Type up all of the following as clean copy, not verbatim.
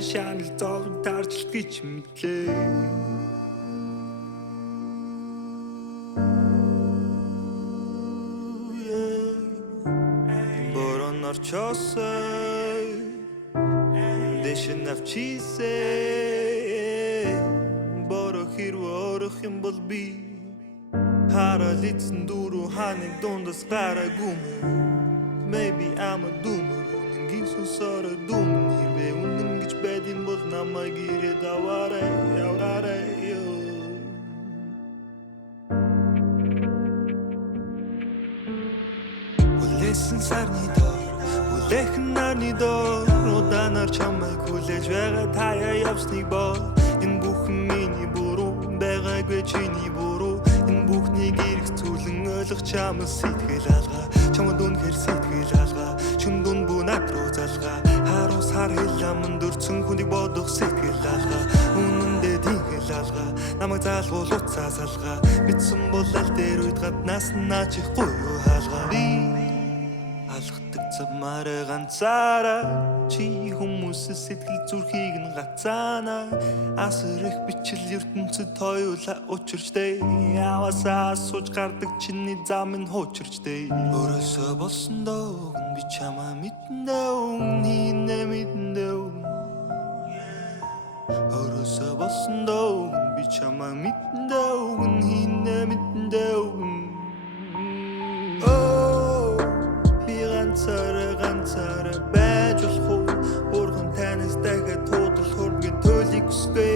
шанал зовлон тарчилт гэж мэдлээ. Борон орчосоо дэшин авчисээ боро хэрвээ орох юм бол би хараад эцэн дөрөв ханыг дундас гараагүй мэ. Maybe I'm a doomer. Үнэнгийн сонсороо дүм хэрвээ үнэн гэж байд юм бол намайг ирээд аваарай, яваарай ёо. Хүлээсэн сарны доор, хүлээхэн нарны доор удаанаар чамайг хүлээж байгаа таяа явсныг боо. Энэ бүхэн миний буруу байгаагүй чиний буруу. Энэ бүхнийг ирэх зүйлэн ойлгох чамаас сэтгэл алгаа. Чамд үнэхээр сэтгэл алгаа. Шүн дүн бүнат руу залгаа. Харуус хар хэлэмэн дөрцөн хүнийг бодох сэтгэл алгаа. Үнэндээ тийгэл алгаа. Намайг заалгуул уцаа салгаа. Мэдсэн бол аль дээр үйд гаднаас наачихгүй юу хаалгаа. Би алхдаг замаар ганцаараа чи хүмүүсээс сэтгэл зүрхийг нь гацаана. Асар их бичил ертөнцид хоёулаа учирчтэй. Явасаа асууж гардаг чиний зам нь хуучирчтэй. Өөрөөсөө болсон доо би чамаа мэдэн дөө. Нинэ мэдэн дөө. Өөрөөсөө болсон доо би чамаа мэдэн дөө. Нинэ мэдэн дөө. Ганцаараа байж болох уу? Бурхан танаас дахиад туудал хөрмгийн төлийг хүсвэ.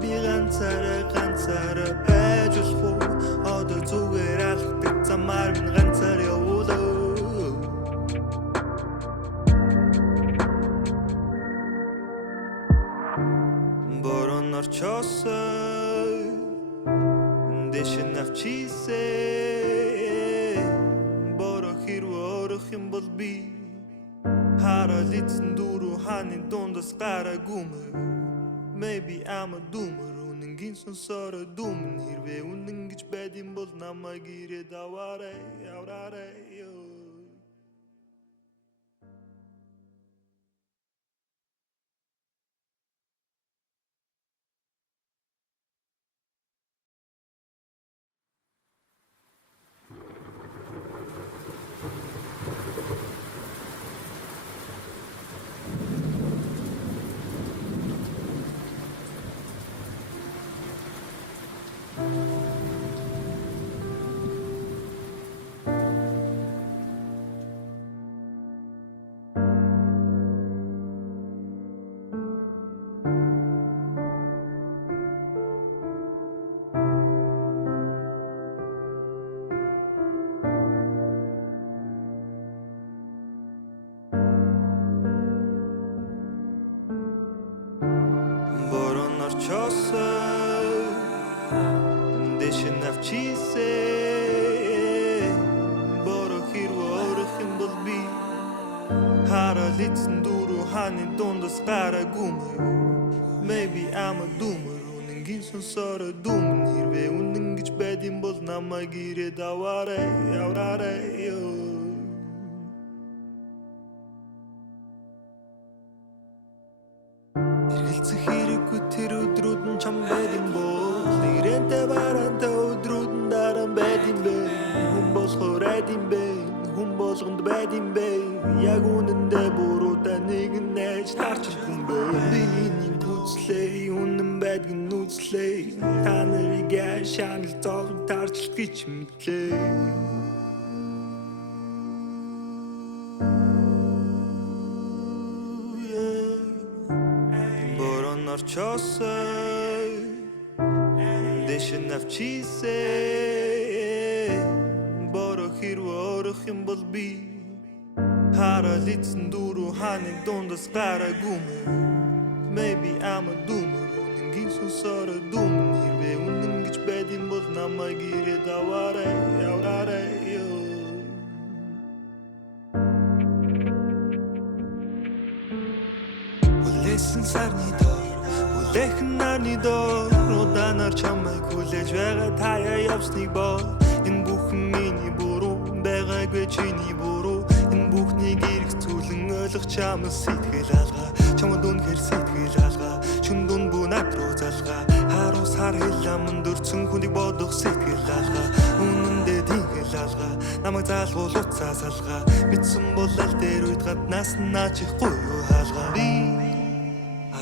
Би ганцаараа байж болох уу? Одоо зүгээр алхдаг замаар минь ганцаар явуулаа. Борон орчосоо дэшин авчисээ боро хэрвээ орох юм бол би хараад эцэн дөрөв ханыг дундас гараагүй мэ. Maybe I'm a doomer. Үнэнгийн сонсороо дүм хэрвээ үнэн гэж байд юм бол намайг ирээд аваарай, яваарай ёо. Дэшин авчисээ боро хэрвээ орох юм бол би хараад эцэн дөрөв ханыг дундас гараагүй мэ. Maybe I'm a doomer. Үнэнгийн сонсороо дүм хэрвээ үнэн гэж байд юм бол намайг ирээд аваарай, яваарай ёо. Эргэлзэх хэрэггүй тэр өдрүүд нь чам байд юм бол ирэнтэй барантай өдрүүд нь дараа байд юм бэ. Хүн болохоор айд юм бэ. Хүн болгонд байд юм бэ. Яг үнэндээ буруудаа нэг нь найж тарчилгүй юм бэ. Биний гүцлээ үнэн байдг нь үзлээ. Та нарыг шанал зовлон тарчилт гэж мэдлээ. Орчосоо дэшин авчисээ боро хэрвээ орох юм бол би хараад эцэн дөрөв ханыг дундас гараагүй мэ. Maybe I'm a doomer. Үнэнгийн сонсороо дүм хэрвээ үнэн гэж байд юм бол намайг ирээд аваарай, яваарай ёо. Хүлээсэн сарны доор, хүлээхэн нарны доор удаанаар чамайг хүлээж байгаа таяа явсныг боо. Энэ бүхэн миний байгаагүй чиний буруу энэ бүхнийг эрх зүйлэн ойлгох чамаас сэтгэл алгаа чамд үнэхээр сэтгэл алгаа шүн дүн бүнат руу залгаа харуу сар хэлэмэн дөрцөн хүнийг бодох сэтгэл алгаа үнэндээ тэнгэл алгаа намайг заалгуул уцаа салгаа битсэн бол аль дээр үед гаднаас наачихгүй юу хаалгаа би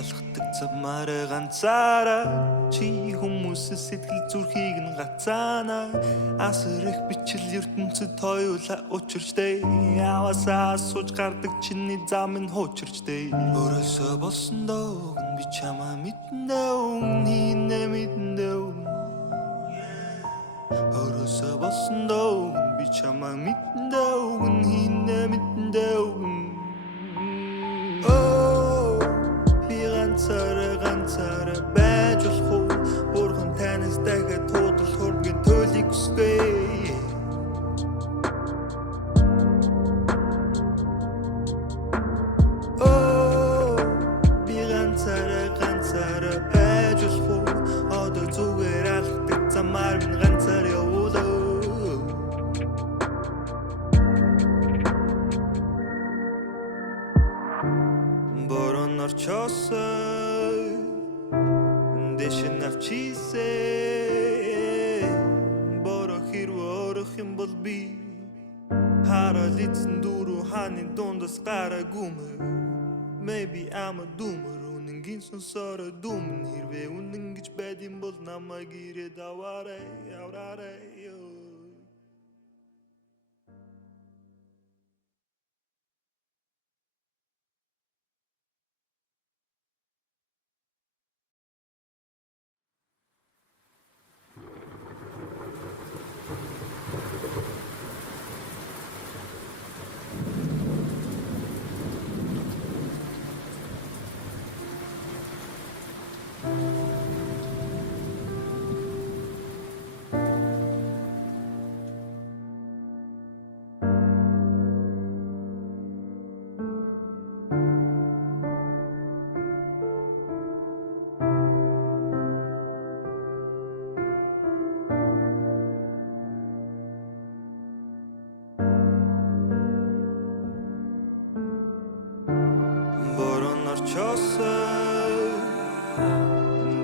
алхдаг замаараа ганцаараа чи хүмүүсээс сэтгэл зүрхийг нь гацаана асар их бичил ертөнцид хоёулаа учирчтэй явасаа сууж гардаг чиний зам нь хуучирчтэй өөрөөсөө болсон доо би чамаа мэднэ нэ өөрөөсөө болсон доо би чамаа мэднэ ганцаараа байж болох уу бурхан танаас дахиад туудал хөрмгийн төлийг хүсвэ би ганцаараа байж болох уу одоо зүгээр алхдаг замаар минь ганцаар явуулаа борон орчосоо дэшин авчисээ бороо хэрвээ юм бол би харалицэн дуруу ханы дундас гараагүй maybe I'm a doomer үнэнгийн сонсороо дүмэн хэрвээ үнэн гэж байд юм бол намайг ирээд аваарай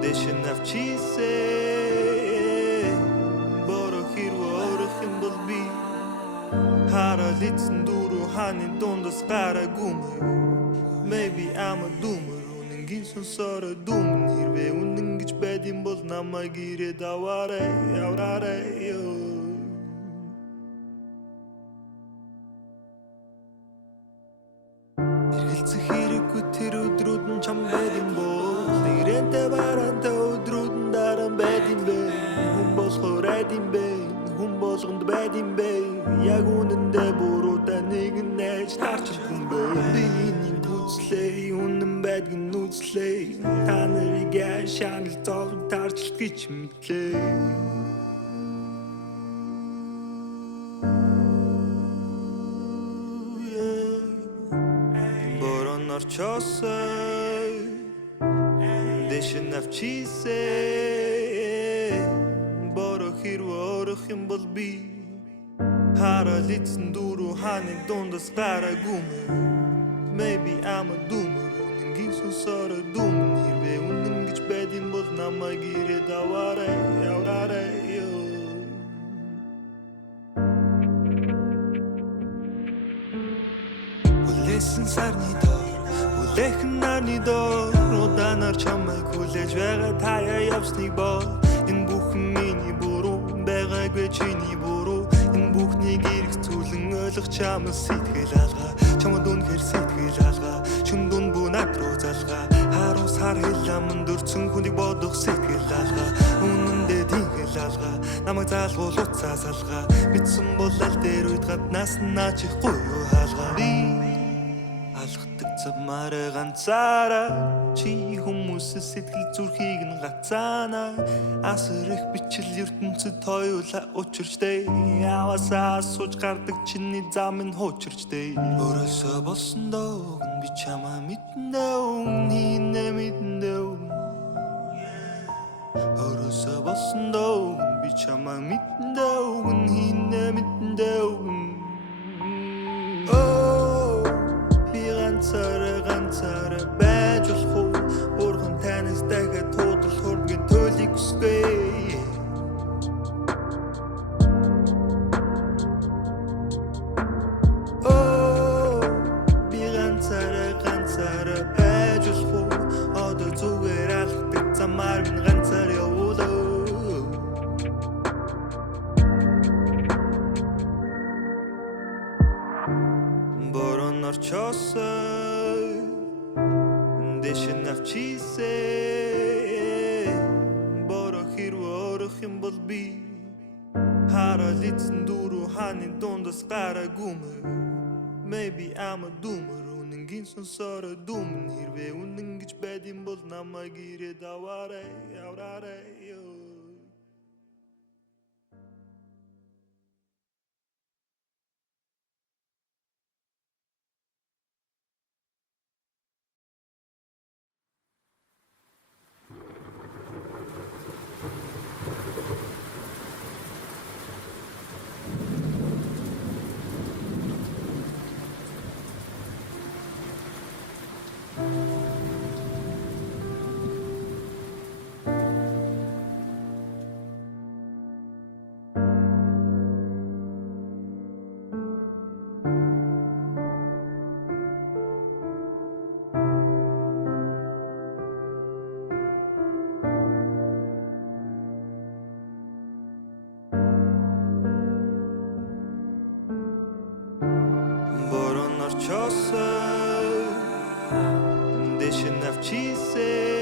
дэшин авчисээ бороо хэрвээ юм бол би харалицэн дуруу ханы дундас гараагүй maybe I'm a doomer үнэнгийн сонсороо дүмэн хэрвээ үнэн гэж байд юм бол намайг ирээд аваарай эргэлзэх хэрэггүй тэр өдрүүд нь чам байд юм бол нэрэнтэй барантай өдрүүд нь дараа байд юм бэ хүн болохоор айд юм бэ хүн болгонд байд юм бэ яг үнэндээ буруудаа нэг нэж тарчилгүй бэ биний гүцлээ үнэн байдгийг нүцлээ та нарыг шанал зов тарчил гэж мэдлээ орчосоо дэшин авчисээ бороо хэрвээ юм бол би харалицэн дуруу ханы дундас гараагүй maybe I'm a doomer үнэнгийн сонсороо дүмэн хэрвээ үнэн гэж байд юм бол намайг ирээд аваарай үлээсэн сарны доор үлээхэн нарны доор удаанаар чамайг хүлээж байгаа таяа явсныг боо энэ бүхэн миний буруу байгаагүй чиний буруу энэ бүхнийг эрх зүйлэн ойлгох чамаас сэтгэл алгаа чамд үнэхээр сэтгэл алгаа шүн дүн бүнат руу залгаа харуу сар хэлэмэн дөрцөн хүнийг бодох сэтгэл алгаа үнэндээ тэнгэл алгаа намайг заалгуул уцаа салгаа битсэн бол аль дээр үед гаднаас наачихгүй юу хаалгаа би алхдаг замаараа ганцаараа чи хүмүүсээс сэтгэл зүрхийг нь гацаана асар их бичил ертөнцид хоёулаа учирчтэй явасаа сууж гардаг чиний зам нь хуучирчтэй өөрөөсөө болсон доо би чамаа мэднэ өөрөөсөө болсон доо би чамаа мэднэ orchosa Deshin avchise Boro hiru orchim bolbi Hara litzen duru hanin dondas qara gumer Maybe I'm a doomer Unen ginson sara doomen Hirve unen gich bedin bol Nama gire davare Aurare yo Boron orchosa Deshin avchise